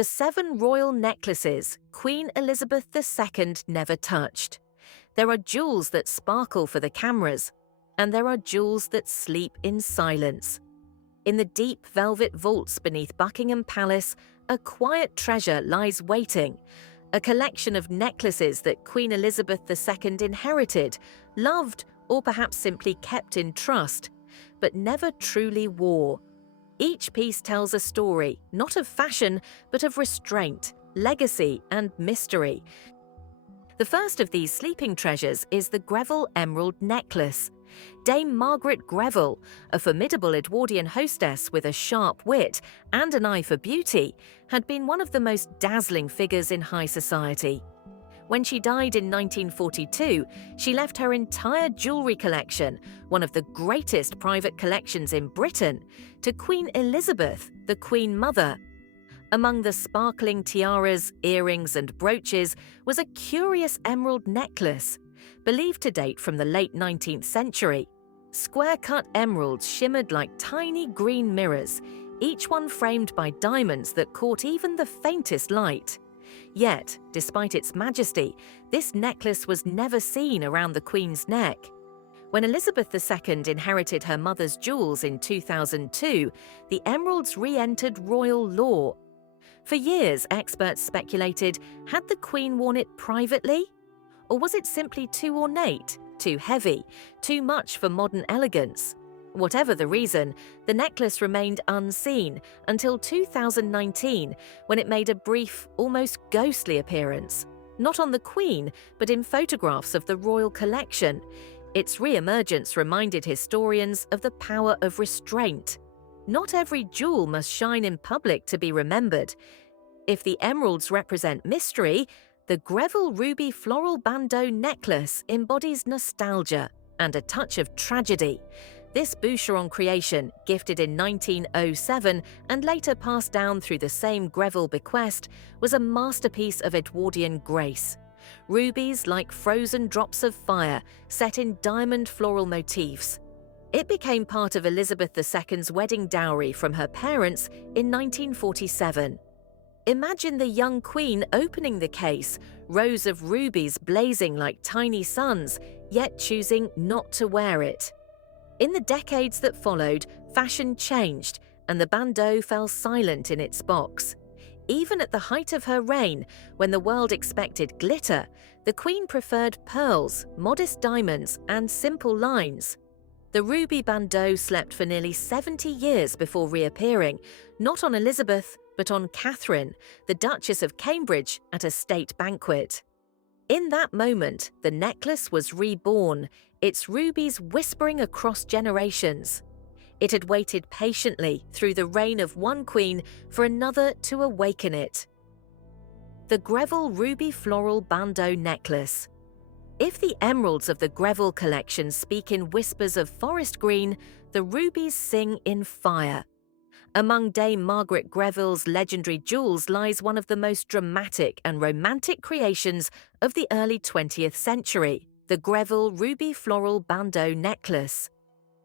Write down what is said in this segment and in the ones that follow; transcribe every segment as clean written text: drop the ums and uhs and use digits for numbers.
The 7 royal necklaces Queen Elizabeth II never touched. There are jewels that sparkle for the cameras, and there are jewels that sleep in silence. In the deep velvet vaults beneath Buckingham Palace, a quiet treasure lies waiting, a collection of necklaces that Queen Elizabeth II inherited, loved, or perhaps simply kept in trust, but never truly wore. Each piece tells a story, not of fashion, but of restraint, legacy, and mystery. The first of these sleeping treasures is the Greville Emerald Necklace. Dame Margaret Greville, a formidable Edwardian hostess with a sharp wit and an eye for beauty, had been one of the most dazzling figures in high society. When she died in 1942, she left her entire jewellery collection, one of the greatest private collections in Britain, to Queen Elizabeth, the Queen Mother. Among the sparkling tiaras, earrings, and brooches was a curious emerald necklace, believed to date from the late 19th century. Square-cut emeralds shimmered like tiny green mirrors, each one framed by diamonds that caught even the faintest light. Yet, despite its majesty, this necklace was never seen around the Queen's neck. When Elizabeth II inherited her mother's jewels in 2002, the emeralds re-entered royal law. For years, experts speculated, had the Queen worn it privately? Or was it simply too ornate, too heavy, too much for modern elegance? Whatever the reason, the necklace remained unseen until 2019, when it made a brief, almost ghostly appearance. Not on the Queen, but in photographs of the royal collection. Its re-emergence reminded historians of the power of restraint. Not every jewel must shine in public to be remembered. If the emeralds represent mystery, the Greville Ruby Floral Bandeau necklace embodies nostalgia and a touch of tragedy. This Boucheron creation, gifted in 1907 and later passed down through the same Greville bequest, was a masterpiece of Edwardian grace. Rubies like frozen drops of fire, set in diamond floral motifs. It became part of Elizabeth II's wedding dowry from her parents in 1947. Imagine the young queen opening the case, rows of rubies blazing like tiny suns, yet choosing not to wear it. In the decades that followed, fashion changed, and the bandeau fell silent in its box. Even at the height of her reign, when the world expected glitter, the Queen preferred pearls, modest diamonds, and simple lines. The ruby bandeau slept for nearly 70 years before reappearing, not on Elizabeth, but on Catherine, the Duchess of Cambridge, at a state banquet. In that moment, the necklace was reborn, its rubies whispering across generations. It had waited patiently through the reign of one queen for another to awaken it. The Greville Ruby Floral Bandeau Necklace. If the emeralds of the Greville collection speak in whispers of forest green, the rubies sing in fire. Among Dame Margaret Greville's legendary jewels lies one of the most dramatic and romantic creations of the early 20th century, the Greville Ruby Floral Bandeau Necklace.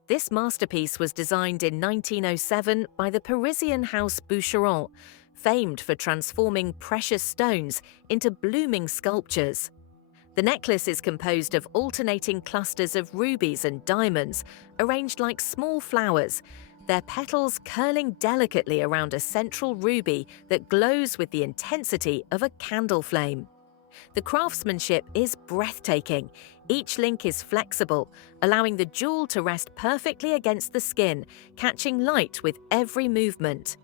This masterpiece was designed in 1907 by the Parisian house Boucheron, famed for transforming precious stones into blooming sculptures. The necklace is composed of alternating clusters of rubies and diamonds, arranged like small flowers, their petals curling delicately around a central ruby that glows with the intensity of a candle flame. The craftsmanship is breathtaking. Each link is flexible, allowing the jewel to rest perfectly against the skin, catching light with every movement.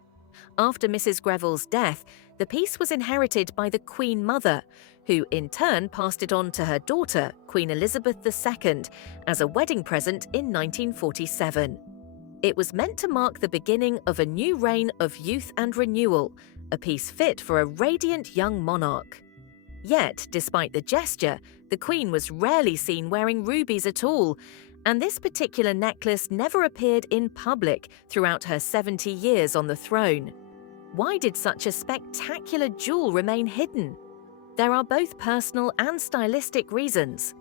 After Mrs. Greville's death, the piece was inherited by the Queen Mother, who in turn passed it on to her daughter, Queen Elizabeth II, as a wedding present in 1947. It was meant to mark the beginning of a new reign of youth and renewal, a piece fit for a radiant young monarch. Yet, despite the gesture, the Queen was rarely seen wearing rubies at all, and this particular necklace never appeared in public throughout her 70 years on the throne. Why did such a spectacular jewel remain hidden? There are both personal and stylistic reasons.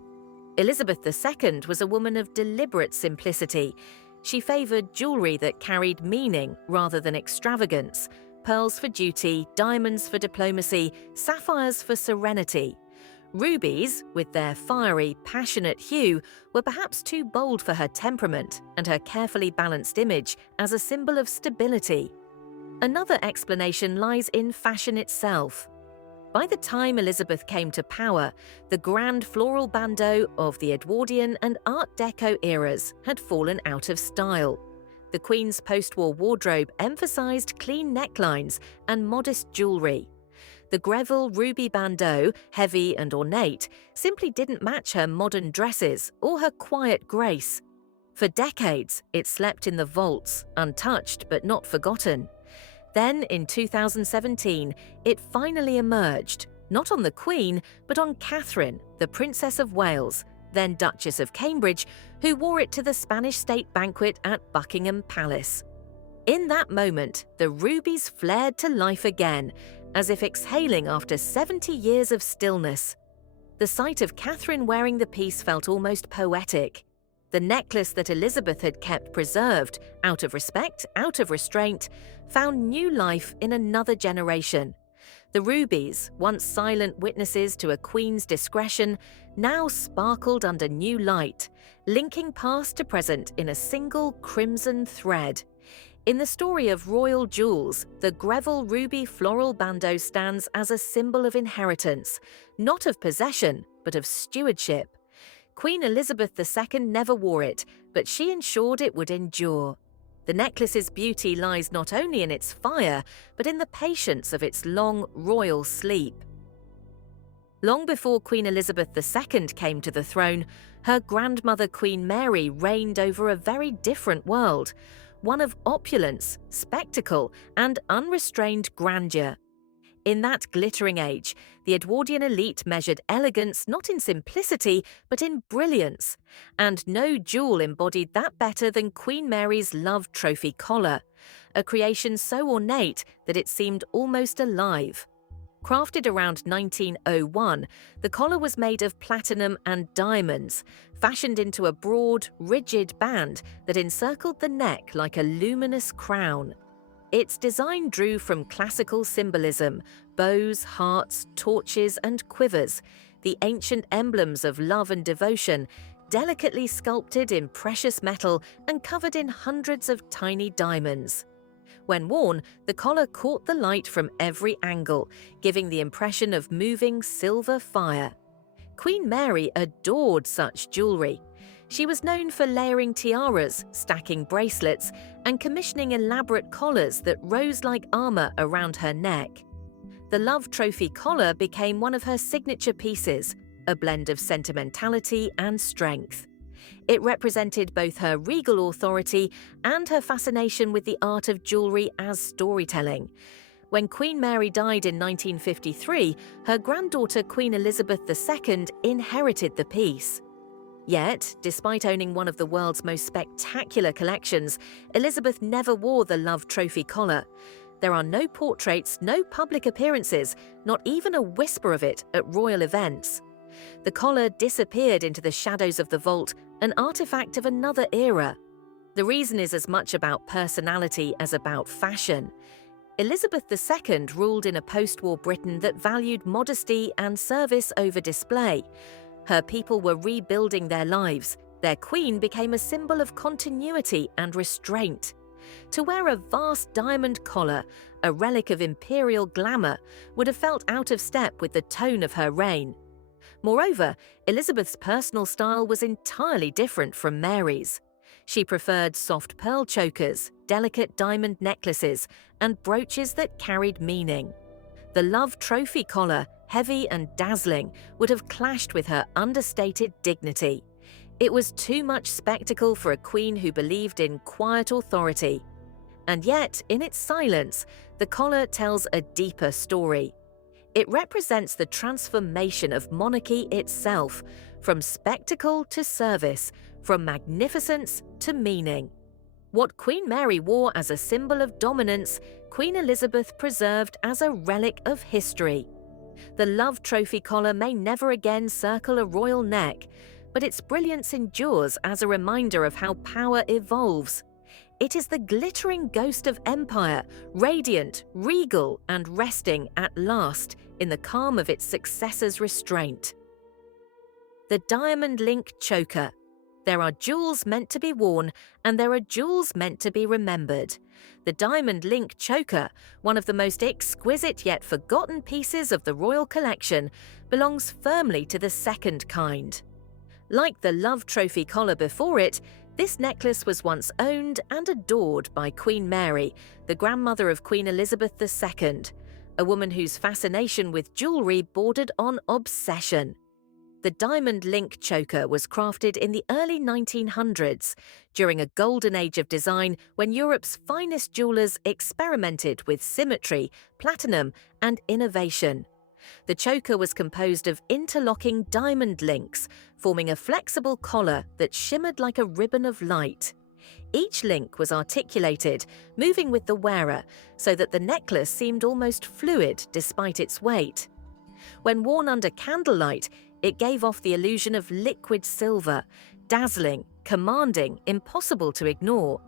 Elizabeth II was a woman of deliberate simplicity. She favoured jewellery that carried meaning rather than extravagance. pearls for duty, diamonds for diplomacy, sapphires for serenity. Rubies, with their fiery, passionate hue, were perhaps too bold for her temperament and her carefully balanced image as a symbol of stability. Another explanation lies in fashion itself. By the time Elizabeth came to power, the grand floral bandeau of the Edwardian and Art Deco eras had fallen out of style. The Queen's post-war wardrobe emphasized clean necklines and modest jewelry. The Greville ruby bandeau, heavy and ornate, simply didn't match her modern dresses or her quiet grace. For decades, it slept in the vaults, untouched but not forgotten. Then, in 2017, it finally emerged, not on the Queen, but on Catherine, the Princess of Wales, then Duchess of Cambridge, who wore it to the Spanish state banquet at Buckingham Palace. In that moment, the rubies flared to life again, as if exhaling after 70 years of stillness. The sight of Catherine wearing the piece felt almost poetic. The necklace that Elizabeth had kept preserved, out of respect, out of restraint, found new life in another generation. The rubies, once silent witnesses to a queen's discretion, now sparkled under new light, linking past to present in a single crimson thread. In the story of royal jewels, the Greville ruby floral bandeau stands as a symbol of inheritance, not of possession, but of stewardship. Queen Elizabeth II never wore it, but she ensured it would endure. The necklace's beauty lies not only in its fire, but in the patience of its long royal sleep. Long before Queen Elizabeth II came to the throne, her grandmother Queen Mary reigned over a very different world, one of opulence, spectacle, and unrestrained grandeur. In that glittering age, the Edwardian elite measured elegance not in simplicity, but in brilliance, and no jewel embodied that better than Queen Mary's love trophy collar, a creation so ornate that it seemed almost alive. Crafted around 1901, the collar was made of platinum and diamonds, fashioned into a broad, rigid band that encircled the neck like a luminous crown. Its design drew from classical symbolism, bows, hearts, torches, and quivers, the ancient emblems of love and devotion, delicately sculpted in precious metal and covered in hundreds of tiny diamonds. When worn, the collar caught the light from every angle, giving the impression of moving silver fire. Queen Mary adored such jewelry. She was known for layering tiaras, stacking bracelets, and commissioning elaborate collars that rose like armor around her neck. The Love Trophy collar became one of her signature pieces, a blend of sentimentality and strength. It represented both her regal authority and her fascination with the art of jewelry as storytelling. When Queen Mary died in 1953, her granddaughter Queen Elizabeth II inherited the piece. Yet, despite owning one of the world's most spectacular collections, Elizabeth never wore the Love Trophy collar. There are no portraits, no public appearances, not even a whisper of it at royal events. The collar disappeared into the shadows of the vault, an artifact of another era. The reason is as much about personality as about fashion. Elizabeth II ruled in a post-war Britain that valued modesty and service over display. Her people were rebuilding their lives. Their queen became a symbol of continuity and restraint. To wear a vast diamond collar, a relic of imperial glamour, would have felt out of step with the tone of her reign. Moreover, Elizabeth's personal style was entirely different from Mary's. She preferred soft pearl chokers, delicate diamond necklaces, and brooches that carried meaning. The Love Trophy collar, heavy and dazzling, would have clashed with her understated dignity. It was too much spectacle for a queen who believed in quiet authority. And yet, in its silence, the collar tells a deeper story. It represents the transformation of monarchy itself, from spectacle to service, from magnificence to meaning. What Queen Mary wore as a symbol of dominance, Queen Elizabeth preserved as a relic of history. The Love Trophy collar may never again circle a royal neck, but its brilliance endures as a reminder of how power evolves. It is the glittering ghost of empire, radiant, regal, and resting at last in the calm of its successor's restraint. The diamond link choker. There are jewels meant to be worn, and there are jewels meant to be remembered. The diamond link choker, one of the most exquisite yet forgotten pieces of the royal collection, belongs firmly to the second kind. Like the love trophy collar before it, this necklace was once owned and adored by Queen Mary, the grandmother of Queen Elizabeth II, a woman whose fascination with jewellery bordered on obsession. The diamond link choker was crafted in the early 1900s, during a golden age of design when Europe's finest jewellers experimented with symmetry, platinum, and innovation. The choker was composed of interlocking diamond links, forming a flexible collar that shimmered like a ribbon of light. Each link was articulated, moving with the wearer, so that the necklace seemed almost fluid despite its weight. When worn under candlelight, it gave off the illusion of liquid silver, dazzling, commanding, impossible to ignore.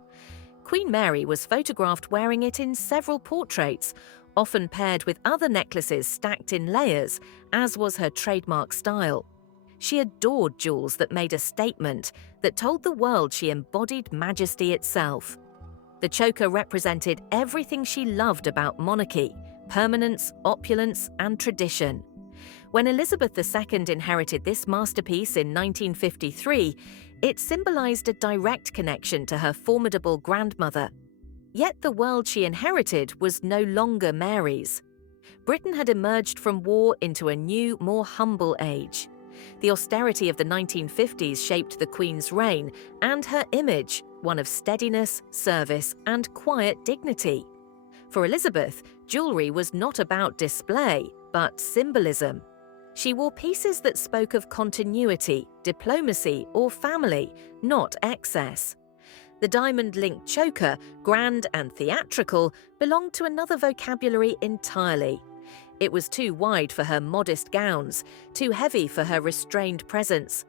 Queen Mary was photographed wearing it in several portraits, often paired with other necklaces stacked in layers, as was her trademark style. She adored jewels that made a statement, that told the world she embodied majesty itself. The choker represented everything she loved about monarchy: permanence, opulence, and tradition. When Elizabeth II inherited this masterpiece in 1953, it symbolized a direct connection to her formidable grandmother. Yet the world she inherited was no longer Mary's. Britain had emerged from war into a new, more humble age. The austerity of the 1950s shaped the Queen's reign and her image, one of steadiness, service, and quiet dignity. For Elizabeth, jewellery was not about display, but symbolism. She wore pieces that spoke of continuity, diplomacy, or family, not excess. The diamond link choker, grand and theatrical, belonged to another vocabulary entirely. It was too wide for her modest gowns, too heavy for her restrained presence.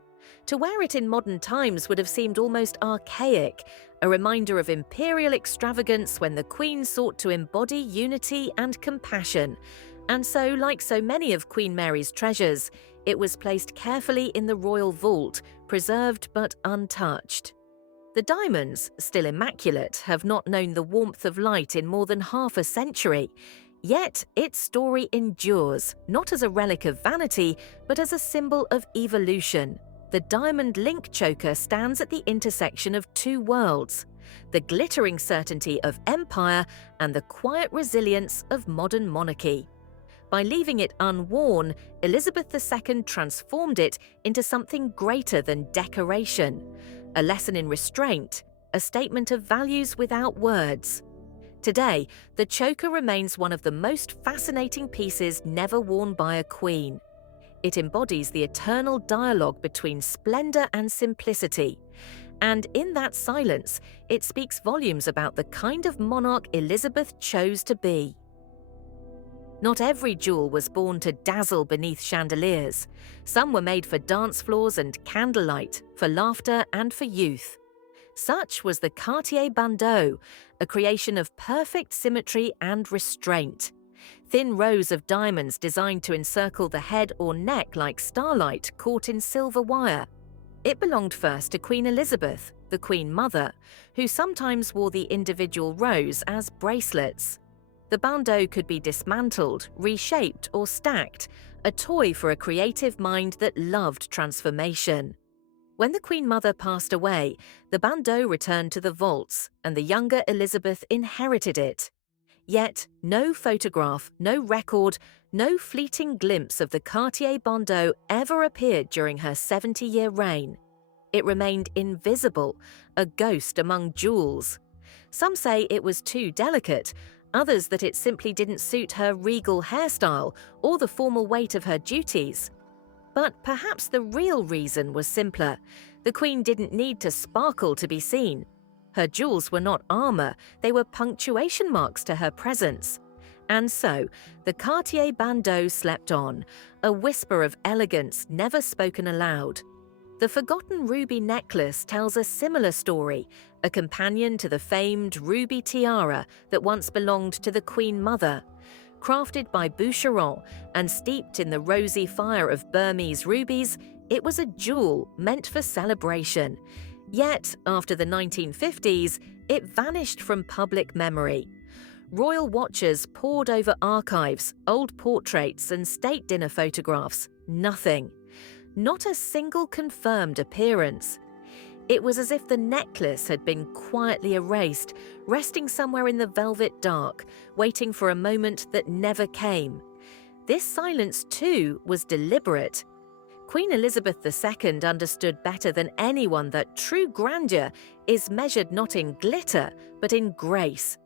To wear it in modern times would have seemed almost archaic, a reminder of imperial extravagance when the Queen sought to embody unity and compassion. And so, like so many of Queen Mary's treasures, it was placed carefully in the royal vault, preserved but untouched. The diamonds, still immaculate, have not known the warmth of light in more than half a century. Yet its story endures, not as a relic of vanity, but as a symbol of evolution. The diamond link choker stands at the intersection of two worlds: the glittering certainty of empire and the quiet resilience of modern monarchy. By leaving it unworn, Elizabeth II transformed it into something greater than decoration, a lesson in restraint, a statement of values without words. Today, the choker remains one of the most fascinating pieces never worn by a queen. It embodies the eternal dialogue between splendor and simplicity, and in that silence, it speaks volumes about the kind of monarch Elizabeth chose to be. Not every jewel was born to dazzle beneath chandeliers. Some were made for dance floors and candlelight, for laughter and for youth. Such was the Cartier Bandeau, a creation of perfect symmetry and restraint. Thin rows of diamonds designed to encircle the head or neck like starlight caught in silver wire. It belonged first to Queen Elizabeth, the Queen Mother, who sometimes wore the individual rows as bracelets. The bandeau could be dismantled, reshaped, or stacked, a toy for a creative mind that loved transformation. When the Queen Mother passed away, the bandeau returned to the vaults, and the younger Elizabeth inherited it. Yet, no photograph, no record, no fleeting glimpse of the Cartier Bandeau ever appeared during her 70-year reign. It remained invisible, a ghost among jewels. Some say it was too delicate, others that it simply didn't suit her regal hairstyle or the formal weight of her duties. But perhaps the real reason was simpler. The Queen didn't need to sparkle to be seen. Her jewels were not armor, they were punctuation marks to her presence. And so, the Cartier Bandeau slept on, a whisper of elegance never spoken aloud. The forgotten ruby necklace tells a similar story, a companion to the famed ruby tiara that once belonged to the Queen Mother. Crafted by Boucheron and steeped in the rosy fire of Burmese rubies, it was a jewel meant for celebration. Yet, after the 1950s, it vanished from public memory. Royal watchers pored over archives, old portraits, and state dinner photographs. Nothing. Not a single confirmed appearance. It was as if the necklace had been quietly erased, resting somewhere in the velvet dark, waiting for a moment that never came. This silence, too, was deliberate. Queen Elizabeth II understood better than anyone that true grandeur is measured not in glitter, but in grace.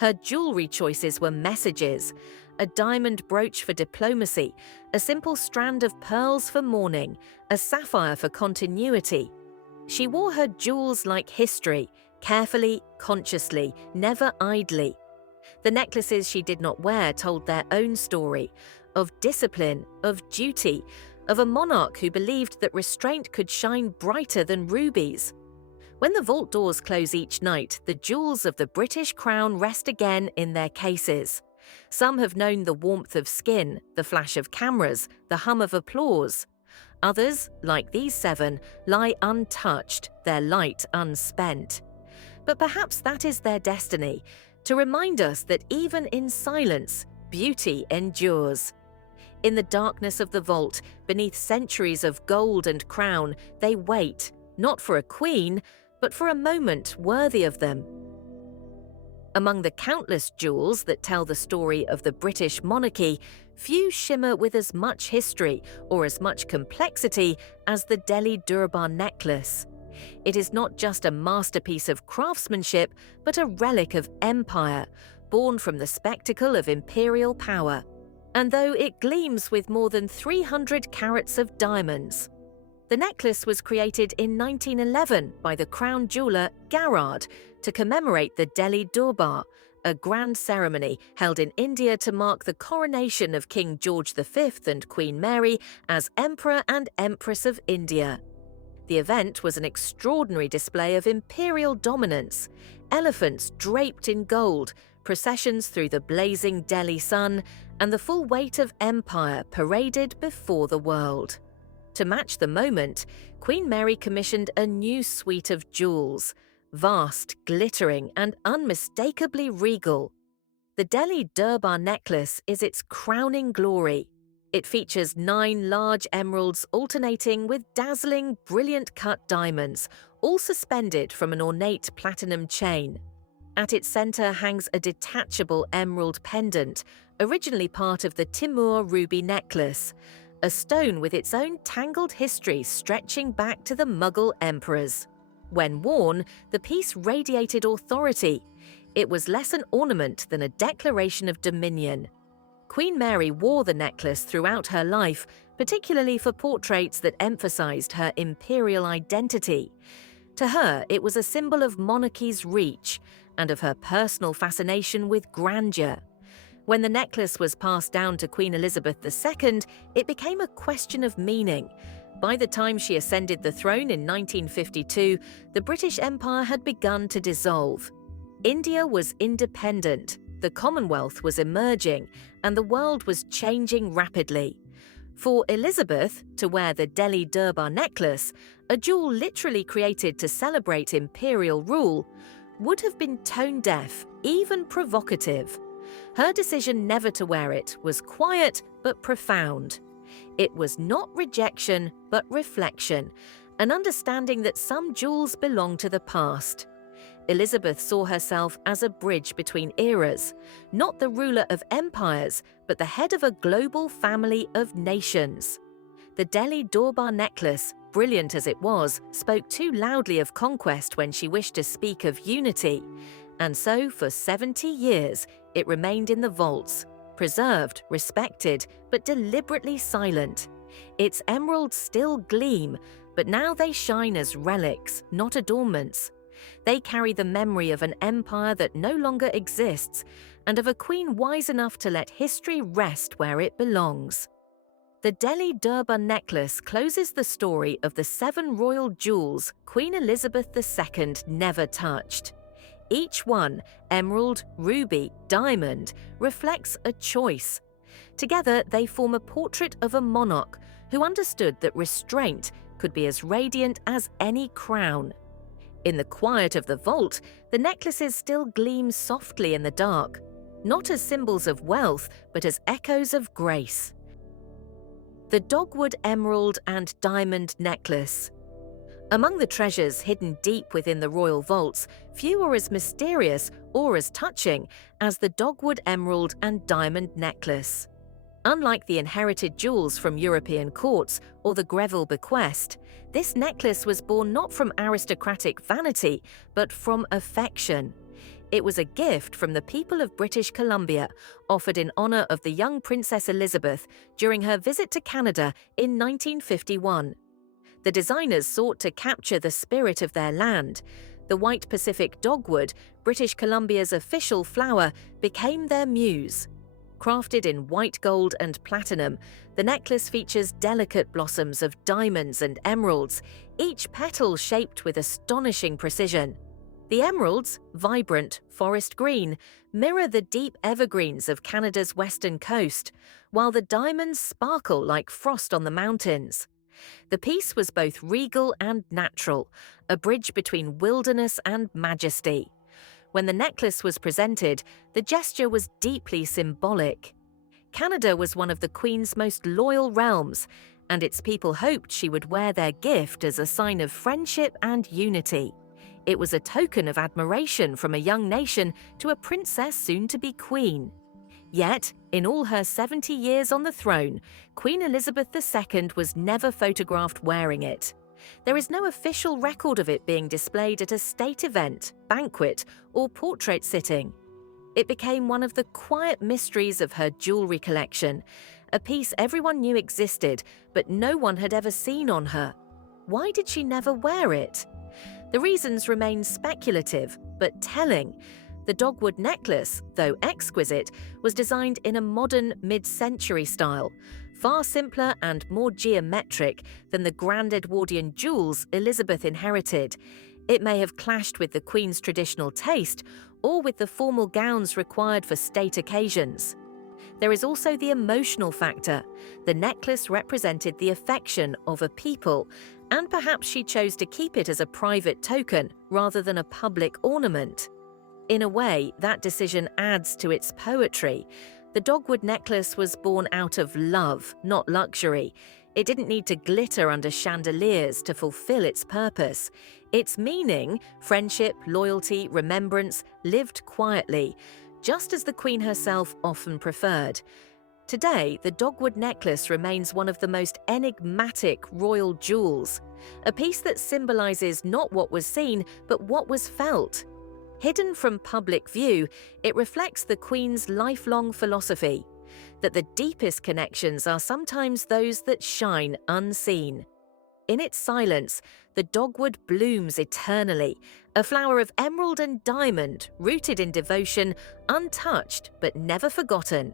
Her jewelry choices were messages: a diamond brooch for diplomacy, a simple strand of pearls for mourning, a sapphire for continuity. She wore her jewels like history, carefully, consciously, never idly. The necklaces she did not wear told their own story, of discipline, of duty, of a monarch who believed that restraint could shine brighter than rubies. When the vault doors close each night, the jewels of the British crown rest again in their cases. Some have known the warmth of skin, the flash of cameras, the hum of applause. Others, like these 7, lie untouched, their light unspent. But perhaps that is their destiny, to remind us that even in silence, beauty endures. In the darkness of the vault, beneath centuries of gold and crown, they wait, not for a queen, but for a moment worthy of them. Among the countless jewels that tell the story of the British monarchy, few shimmer with as much history or as much complexity as the Delhi Durbar Necklace. It is not just a masterpiece of craftsmanship, but a relic of empire, born from the spectacle of imperial power. And though it gleams with more than 300 carats of diamonds, the necklace was created in 1911 by the crown jeweller Garrard to commemorate the Delhi Durbar, a grand ceremony held in India to mark the coronation of King George V and Queen Mary as Emperor and Empress of India. The event was an extraordinary display of imperial dominance: elephants draped in gold, processions through the blazing Delhi sun, and the full weight of empire paraded before the world. To match the moment, Queen Mary commissioned a new suite of jewels, vast, glittering, and unmistakably regal. The Delhi Durbar Necklace is its crowning glory. It features 9 large emeralds alternating with dazzling, brilliant-cut diamonds, all suspended from an ornate platinum chain. At its center hangs a detachable emerald pendant, originally part of the Timur ruby necklace, a stone with its own tangled history stretching back to the Mughal emperors. When worn, the piece radiated authority. It was less an ornament than a declaration of dominion. Queen Mary wore the necklace throughout her life, particularly for portraits that emphasized her imperial identity. To her, it was a symbol of monarchy's reach and of her personal fascination with grandeur. When the necklace was passed down to Queen Elizabeth II, it became a question of meaning. By the time she ascended the throne in 1952, the British Empire had begun to dissolve. India was independent, the Commonwealth was emerging, and the world was changing rapidly. For Elizabeth to wear the Delhi Durbar necklace, a jewel literally created to celebrate imperial rule, would have been tone-deaf, even provocative. Her decision never to wear it was quiet but profound. It was not rejection but reflection, an understanding that some jewels belong to the past. Elizabeth saw herself as a bridge between eras, not the ruler of empires, but the head of a global family of nations. The Delhi Durbar necklace, brilliant as it was, spoke too loudly of conquest when she wished to speak of unity. And so, for 70 years, it remained in the vaults, preserved, respected, but deliberately silent. Its emeralds still gleam, but now they shine as relics, not adornments. They carry the memory of an empire that no longer exists, and of a queen wise enough to let history rest where it belongs. The Delhi Durbar Necklace closes the story of the 7 royal jewels Queen Elizabeth II never touched. Each one, emerald, ruby, diamond, reflects a choice. Together, they form a portrait of a monarch who understood that restraint could be as radiant as any crown. In the quiet of the vault, the necklaces still gleam softly in the dark, not as symbols of wealth, but as echoes of grace. The Dogwood Emerald and Diamond Necklace. Among the treasures hidden deep within the royal vaults, few are as mysterious or as touching as the Dogwood Emerald and Diamond Necklace. Unlike the inherited jewels from European courts or the Greville bequest, this necklace was born not from aristocratic vanity, but from affection. It was a gift from the people of British Columbia, offered in honor of the young Princess Elizabeth during her visit to Canada in 1951. The designers sought to capture the spirit of their land. The white Pacific dogwood, British Columbia's official flower, became their muse. Crafted in white gold and platinum, the necklace features delicate blossoms of diamonds and emeralds, each petal shaped with astonishing precision. The emeralds, vibrant forest green, mirror the deep evergreens of Canada's western coast, while the diamonds sparkle like frost on the mountains. The piece was both regal and natural, a bridge between wilderness and majesty. When the necklace was presented, the gesture was deeply symbolic. Canada was one of the Queen's most loyal realms, and its people hoped she would wear their gift as a sign of friendship and unity. It was a token of admiration from a young nation to a princess soon to be queen. Yet, in all her 70 years on the throne, Queen Elizabeth II was never photographed wearing it. There is no official record of it being displayed at a state event, banquet, or portrait sitting. It became one of the quiet mysteries of her jewelry collection, a piece everyone knew existed, but no one had ever seen on her. Why did she never wear it? The reasons remain speculative, but telling. The Dogwood necklace, though exquisite, was designed in a modern mid-century style, far simpler and more geometric than the grand Edwardian jewels Elizabeth inherited. It may have clashed with the Queen's traditional taste or with the formal gowns required for state occasions. There is also the emotional factor. The necklace represented the affection of a people, and perhaps she chose to keep it as a private token rather than a public ornament. In a way, that decision adds to its poetry. The Dogwood necklace was born out of love, not luxury. It didn't need to glitter under chandeliers to fulfill its purpose. Its meaning, friendship, loyalty, remembrance, lived quietly, just as the Queen herself often preferred. Today, the Dogwood necklace remains one of the most enigmatic royal jewels, a piece that symbolizes not what was seen, but what was felt. Hidden from public view, it reflects the Queen's lifelong philosophy, that the deepest connections are sometimes those that shine unseen. In its silence, the dogwood blooms eternally, a flower of emerald and diamond, rooted in devotion, untouched but never forgotten.